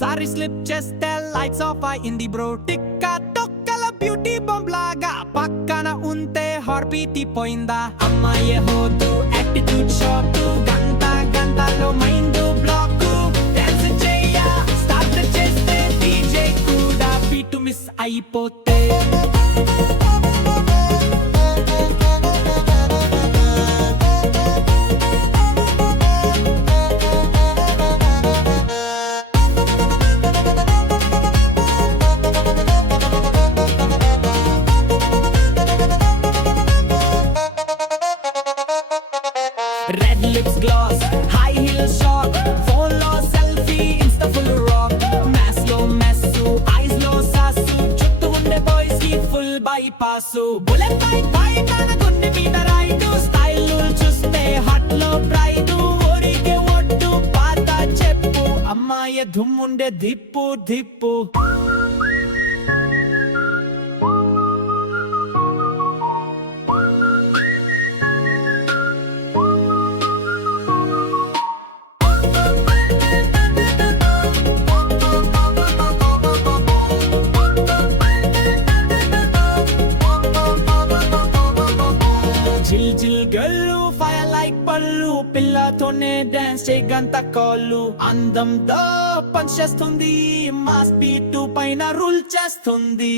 sorry slip చేస్తే lights off అయింది bro tikka తొక్కల beauty bomb లాగా పక్కన ఉంటే హార్ట్ బీట్ పోయిందా అమ్మాయి హోదు యాటిట్యూడ్ షాక్ గంటలో మైండ్ బ్లాక్ డాన్స్ చెయ్య స్టార్ట్ చేస్తే డీజే కూడా బీట్ మిస్ అయిపోతే Red lips gloss, high heel shock, phone low selfie, insta full rock, mass low messu, eyes low sasu, chuttu unde boys ki full bypass, bullet bike kana gunde meeda ride, style chuste hot low pride, orige ottu paata cheppu, ammaye dhummunde dippu జిల్ జిల్ గల్లు fire like పళ్ళు పిల్లతోనే dance చేయగంత కాళ్ళు అందంతో punch చేస్తుంది mass beat పైన rule చేస్తుంది